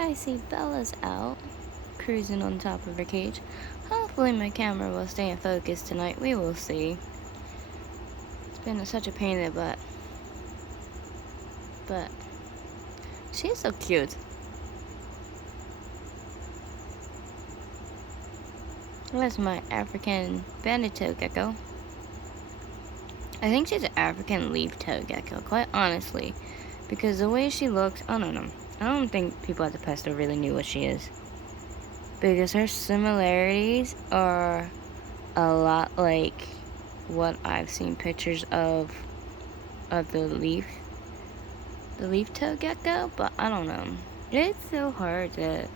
I see Bella's out, cruising on top of her cage. Hopefully my camera will stay in focus tonight. We will see. It's been such a pain in the butt. But she's so cute. That's my African banded-toe gecko. I think she's an African leaf-toe gecko, quite honestly. Because the way she looks, I don't know. I don't think people at the Pesto really knew what she is. Because her similarities are a lot like what I've seen pictures of the leaf-toe gecko, but I don't know. It's so hard to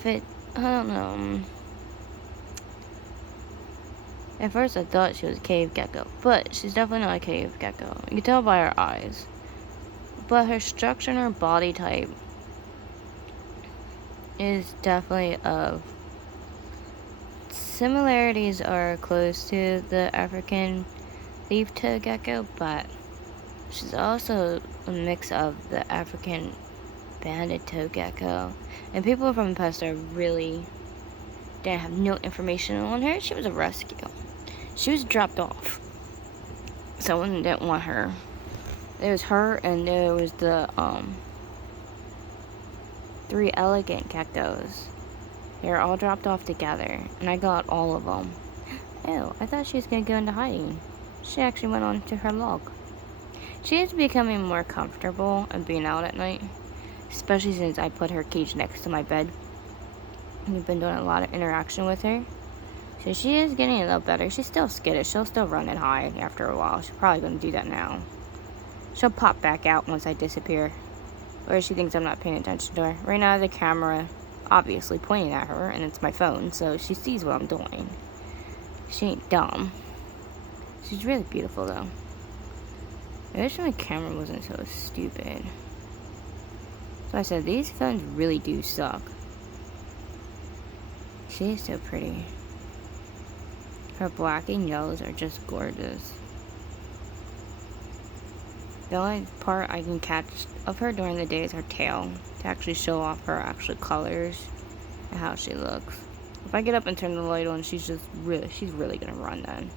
fit. I don't know. At first I thought she was a cave gecko, but she's definitely not a cave gecko. You can tell by her eyes. But her structure and her body type is definitely of similarities are close to the African leaf-toe gecko, but she's also a mix of the African banded-toe gecko. And people from the Pesto really didn't have no information on her. She was a rescue. She was dropped off. Someone didn't want her. There was her, and there was the 3 elegant geckos. They were all dropped off together, and I got all of them. Oh, I thought she was gonna go into hiding. She actually went on to her log. She is becoming more comfortable and being out at night, especially since I put her cage next to my bed. We've been doing a lot of interaction with her. So she is getting a little better. She's still skittish. She'll still run and hide after a while. She's probably going to do that now. She'll pop back out once I disappear. Or she thinks I'm not paying attention to her. Right now, the camera obviously pointing at her, and it's my phone, so she sees what I'm doing. She ain't dumb. She's really beautiful, though. I wish my camera wasn't so stupid. So I said, these phones really do suck. She is so pretty. Her black and yellows are just gorgeous. The only part I can catch of her during the day is her tail, to actually show off her actual colors and how she looks. If I get up and turn the light on, she's really gonna run then.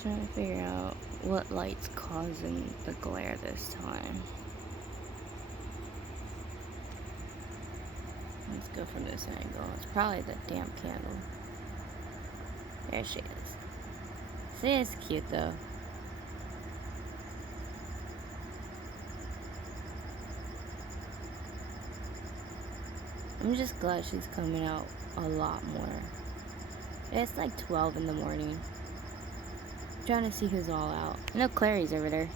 Trying to figure out what light's causing the glare this time. Let's go from this angle. It's probably the damp candle. There she is. See, it's cute though. I'm just glad she's coming out a lot more. It's like 12 in the morning. I'm trying to see who's all out. I know Clary's over there.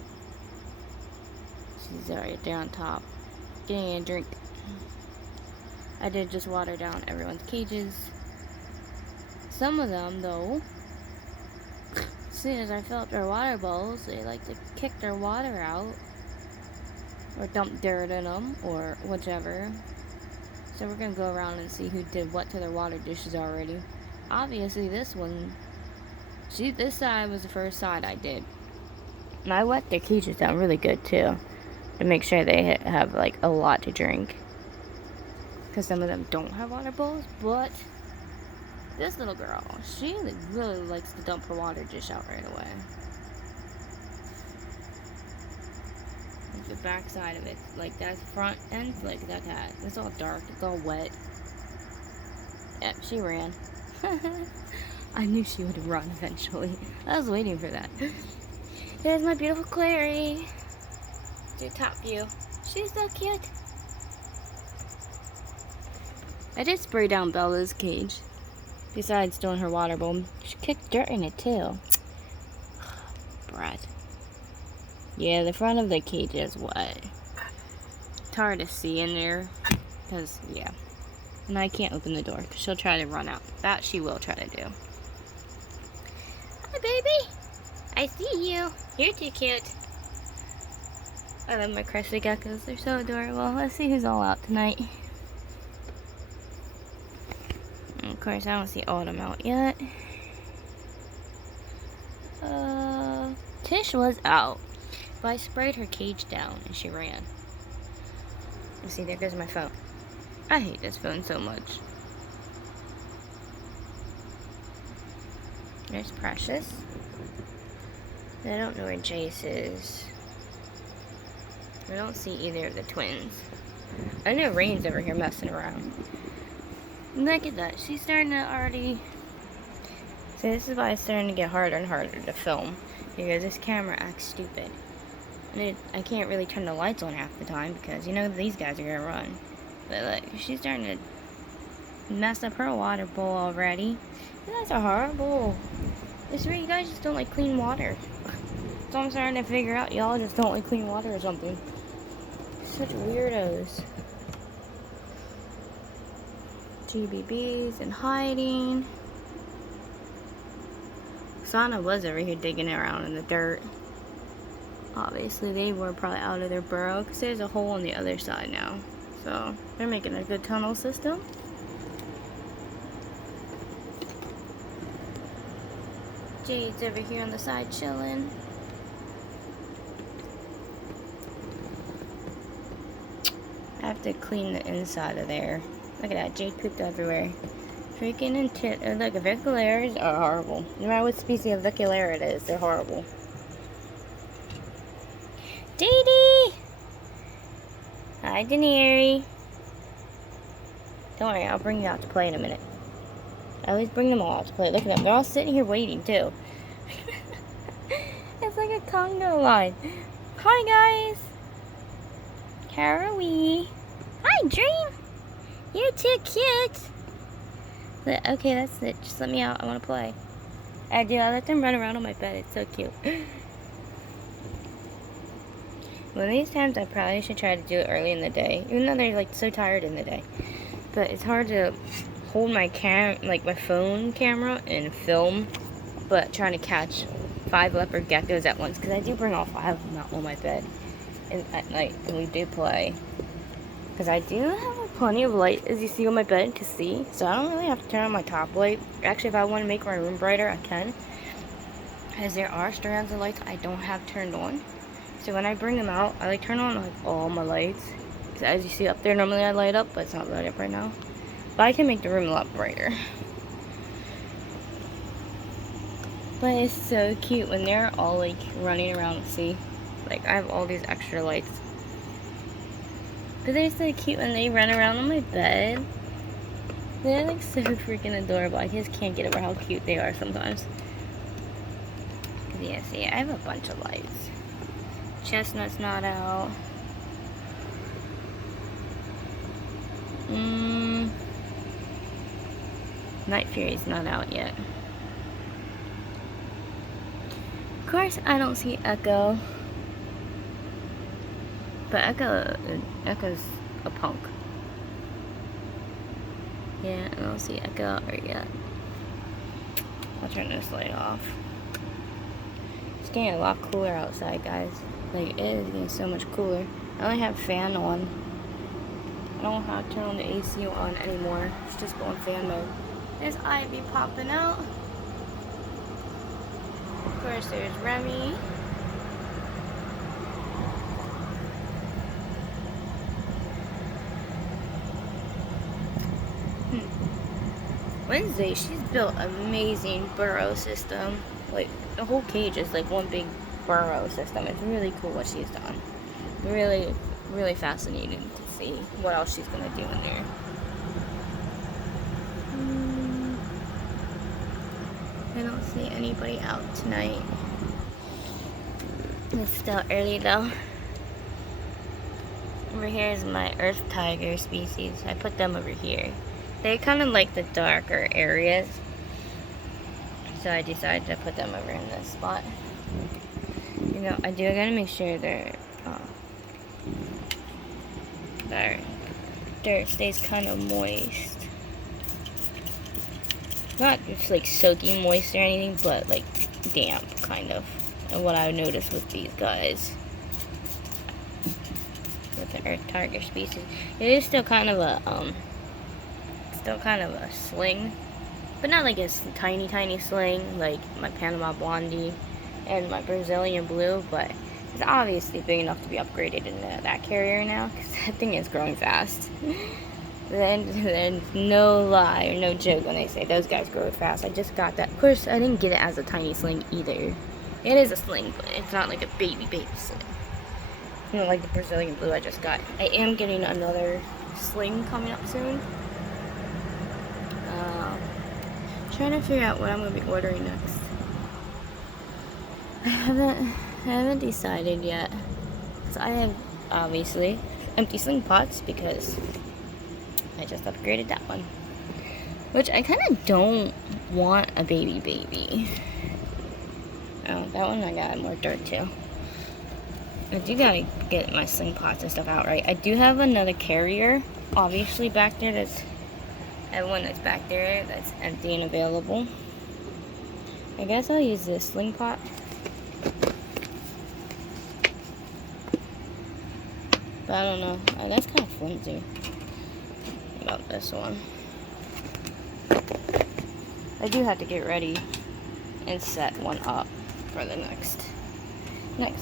She's right there on top, getting a drink. I did just water down everyone's cages. Some of them, though, as soon as I fill up their water bowls, they like to kick their water out or dump dirt in them or whichever. So we're gonna go around and see who did what to their water dishes already. Obviously, this one, this side was the first side I did, and I wet their cages down really good too, to make sure they have like a lot to drink. Because some of them don't have water bowls, but this little girl, she really likes to dump her water dish out right away. Like the back side of it, like that front end, like that. It's all dark, it's all wet. Yep, she ran. I knew she would run eventually. I was waiting for that. There's my beautiful Clary. Do top view. She's so cute. I did spray down Bella's cage. Besides doing her water bowl. She kicked dirt in it too. Brat. Yeah, the front of the cage is wet. It's hard to see in there. Because, yeah. And I can't open the door because she'll try to run out. That she will try to do. Hi, baby. I see you. You're too cute. I love my crested geckos. They're so adorable. Let's see who's all out tonight. Of course, I don't see Autumn out yet. Tish was out. But I sprayed her cage down and she ran. You see, there goes my phone. I hate this phone so much. There's Precious. I don't know where Jace is. I don't see either of the twins. I know Rain's over here messing around. Look at that. She's starting to already... So this is why it's starting to get harder and harder to film. Because this camera acts stupid. And I can't really turn the lights on half the time because, you know, these guys are going to run. But look, she's starting to mess up her water bowl already. You guys are horrible. I swear you guys just don't like clean water. So I'm starting to figure out y'all just don't like clean water or something. Such weirdos. GBBs and hiding. Sana was over here digging around in the dirt. Obviously they were probably out of their burrow because there's a hole on the other side now. So they're making a good tunnel system. Jade's over here on the side chilling. I have to clean the inside of there. Look at that, Jade pooped everywhere. Freaking like aviculaires are horrible. No matter what species of aviculaire it is, they're horrible. Dee Dee! Hi, Daenerys. Don't worry, I'll bring you out to play in a minute. I always bring them all out to play. Look at them, they're all sitting here waiting too. It's like a Congo line. Hi guys! How are we? Hi, Dream! You're too cute! But, okay, that's it. Just let me out. I want to play. I do. I let them run around on my bed. It's so cute. One of these times, I probably should try to do it early in the day. Even though they're, like, so tired in the day. But it's hard to hold my my phone camera and film. But trying to catch 5 leopard geckos at once. Because I do bring all 5 of them out on my bed. And at night when we do play. Because I do have plenty of light, as you see on my bed, to see. So I don't really have to turn on my top light. Actually, if I want to make my room brighter, I can. As there are strands of lights I don't have turned on. So when I bring them out, I turn on like all my lights. So as you see up there, normally I light up, but it's not lit up right now. But I can make the room a lot brighter. But it's so cute when they're all like running around. See, like I have all these extra lights. But they're so cute when they run around on my bed. They're like so freaking adorable. I just can't get over how cute they are sometimes. Yeah, see, I have a bunch of lights. Chestnut's not out. Night Fury's not out yet. Of course, I don't see Echo. But Echo's a punk. Yeah, I don't see Echo out right yet. I'll turn this light off. It's getting a lot cooler outside, guys. Like, it is getting so much cooler. I only have fan on. I don't have to turn on the AC on anymore. It's just going fan mode. There's Ivy popping out. Of course, there's Remy. Wednesday, she's built an amazing burrow system. Like, the whole cage is like one big burrow system. It's really cool what she's done. Really, really fascinating to see what else she's gonna do in there. I don't see anybody out tonight. It's still early though. Over here is my earth tiger species. I put them over here. They kind of like the darker areas. So I decided to put them over in this spot. You know, I gotta make sure their dirt stays kind of moist. Not just like soaking moist or anything, but like damp kind of. And what I noticed with these guys. With the earth tiger species. It is still kind of a sling, but not like a tiny sling like my Panama Blondie and my Brazilian Blue, but It's obviously big enough to be upgraded into that carrier now, because that thing is growing fast. Then no lie or no joke when they say those guys grow fast. I just got that. Of course, I didn't get it as a tiny sling either. It is a sling, but it's not like a baby sling. You know, like the Brazilian blue I just got. I am getting another sling coming up soon. Trying to figure out what I'm going to be ordering next. I haven't decided yet. So I have, obviously, empty sling pots because I just upgraded that one. Which I kind of don't want a baby. Oh, that one I got more dirt too. I do gotta get my sling pots and stuff out right. I do have another carrier, obviously, back there. That's one that's back there that's empty and available. I guess I'll use this sling pot. But I don't know. That's kind of flimsy about this one. I do have to get ready and set one up for the next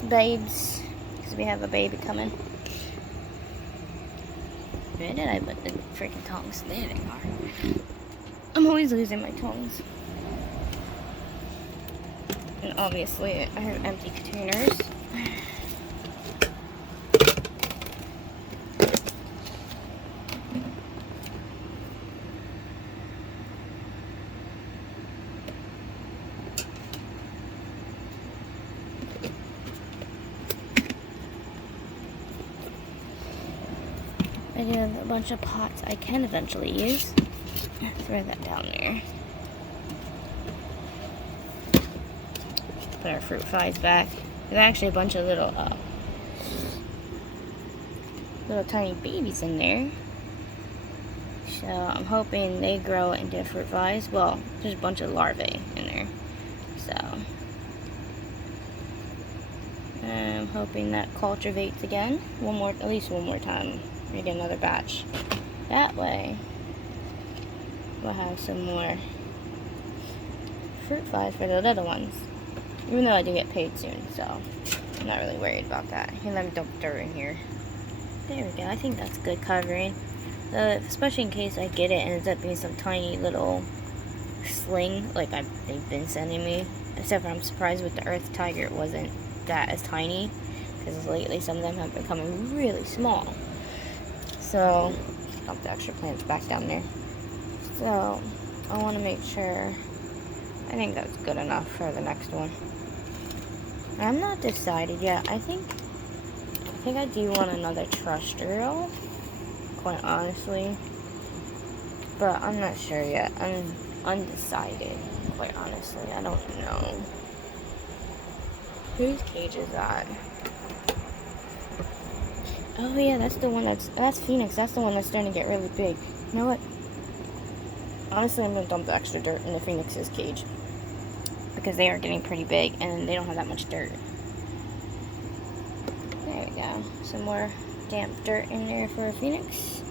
babes, because we have a baby coming. Where did I put the freaking tongs? There they are. I'm always losing my tongs. And obviously I have empty containers. I do have a bunch of pots I can eventually use. Throw that down there. Put our fruit flies back. There's actually a bunch of little tiny babies in there. So I'm hoping they grow into fruit flies. Well, there's a bunch of larvae in there. So I'm hoping that cultivates again. At least one more time. We get another batch. That way, we'll have some more fruit flies for the little ones. Even though I do get paid soon, so I'm not really worried about that. Here, let me dump dirt in here. There we go. I think that's good covering. Especially in case I get it and ends up being some tiny little sling like they've been sending me. Except for I'm surprised with the Earth Tiger it wasn't that as tiny, because lately some of them have become really small. So, dump the extra plants back down there. So, I want to make sure, I think that's good enough for the next one. I'm not decided yet. I think I do want another terrestrial, quite honestly. But I'm not sure yet. I'm undecided, quite honestly. I don't know. Whose cage is that? Oh yeah, that's the one that's Phoenix. That's the one that's starting to get really big. You know what? Honestly, I'm going to dump the extra dirt in the Phoenix's cage, because they are getting pretty big and they don't have that much dirt. There we go. Some more damp dirt in there for a Phoenix.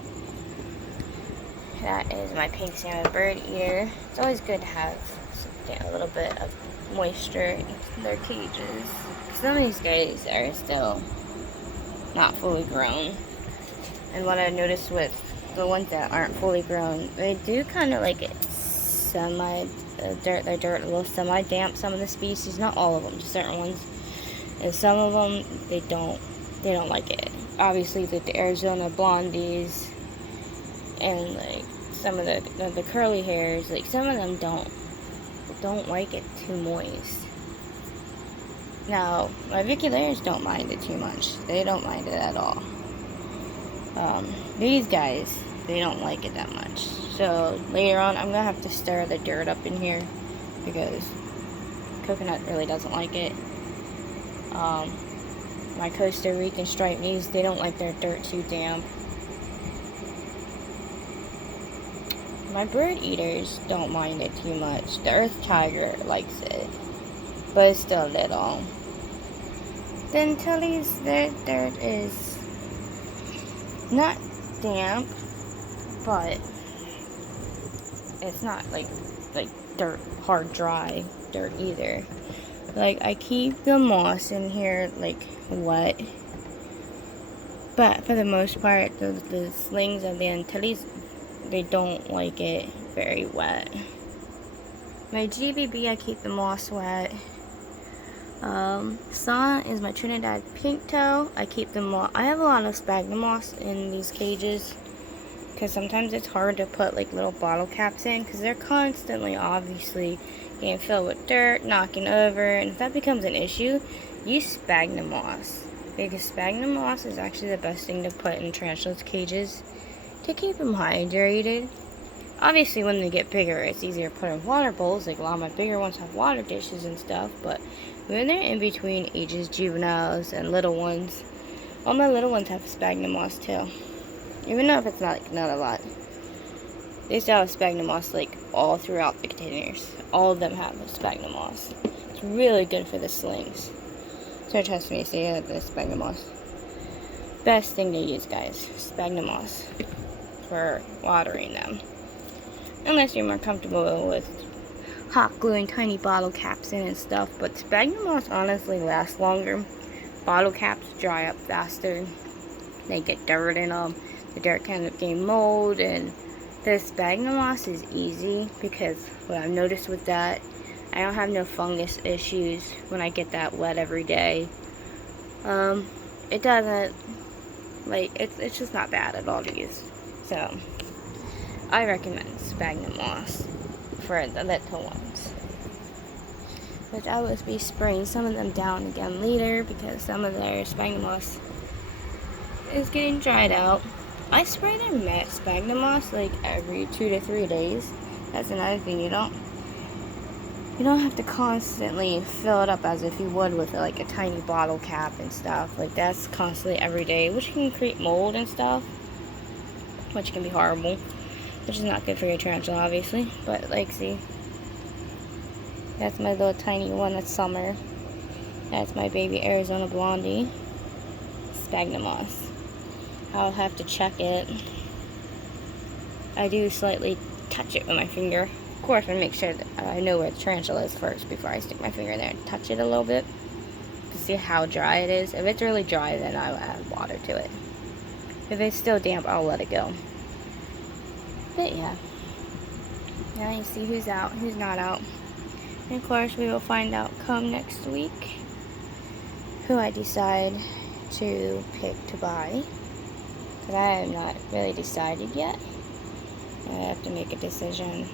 That is my pink salmon bird eater. It's always good to have a little bit of moisture in their cages. Some of these guys are still not fully grown. And what I noticed with the ones that aren't fully grown, they do kind of like it dirt a little semi-damp, some of the species, not all of them, just certain ones. And some of them, they don't like it. Obviously, like the Arizona blondies and like some of the curly hairs, like some of them don't like it too moist. Now, my Viculaires don't mind it too much. They don't mind it at all. These guys, they don't like it that much. So, later on, I'm going to have to stir the dirt up in here, because Coconut really doesn't like it. My Costa Rican striped knees, they don't like their dirt too damp. My bird eaters don't mind it too much. The Earth Tiger likes it, but it's still little. Then Tully's, their dirt is not damp, but it's not like dirt, hard, dry dirt either. Like, I keep the moss in here, like, wet. But for the most part, the slings of the Antilles, they don't like it very wet. My GBB, I keep the moss wet. Sana is my Trinidad pink toe. I keep the moss. I have a lot of sphagnum moss in these cages because sometimes it's hard to put like little bottle caps in because they're constantly, obviously, getting filled with dirt, knocking over, and if that becomes an issue, use sphagnum moss because sphagnum moss is actually the best thing to put in tarantulas' cages to keep them hydrated. Obviously, when they get bigger, it's easier to put in water bowls. Like a lot of my bigger ones have water dishes and stuff, but when they're in between ages, juveniles and little ones, all my little ones have sphagnum moss too. Even though if it's not a lot, they still have sphagnum moss like all throughout the containers. All of them have sphagnum moss. It's really good for the slings. So trust me, see the sphagnum moss. Best thing to use, guys, sphagnum moss for watering them. Unless you're more comfortable with hot glue and tiny bottle caps in and stuff, but sphagnum moss honestly lasts longer. Bottle caps dry up faster. They get dirt in them. The dirt kind of getting mold, and the sphagnum moss is easy because what I've noticed with that, I don't have no fungus issues when I get that wet every day. It doesn't, like, it's just not bad at all to use. So I recommend sphagnum moss for the little ones, which I will be spraying some of them down again later because some of their sphagnum moss is getting dried out. I spray their sphagnum moss like every 2 to 3 days. That's another thing, you don't have to constantly fill it up as if you would with like a tiny bottle cap and stuff. Like that's constantly every day, which can create mold and stuff, which can be horrible, which is not good for your tarantula, obviously. But like, see, that's my little tiny one. That's Summer. That's my baby Arizona Blondie. Sphagnum moss. I'll have to check it. I do slightly touch it with my finger. Of course, I make sure that I know where the tarantula is first before I stick my finger in there and touch it a little bit to see how dry it is. If it's really dry, then I will add water to it. If it's still damp, I'll let it go. But yeah. Now you see who's out, who's not out. And of course, we will find out come next week who I decide to pick to buy. Because I have not really decided yet. I have to make a decision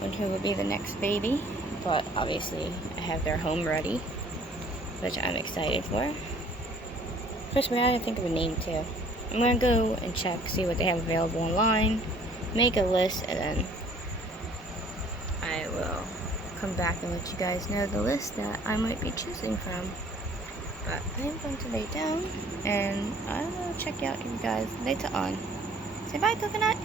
on who will be the next baby. But obviously, I have their home ready, which I'm excited for. First, we gotta think of a name too. I'm gonna go and check, see what they have available online, make a list, and then I will come back and let you guys know the list that I might be choosing from. But I'm going to lay down, and I will check out you guys later on. Say bye, Coconut!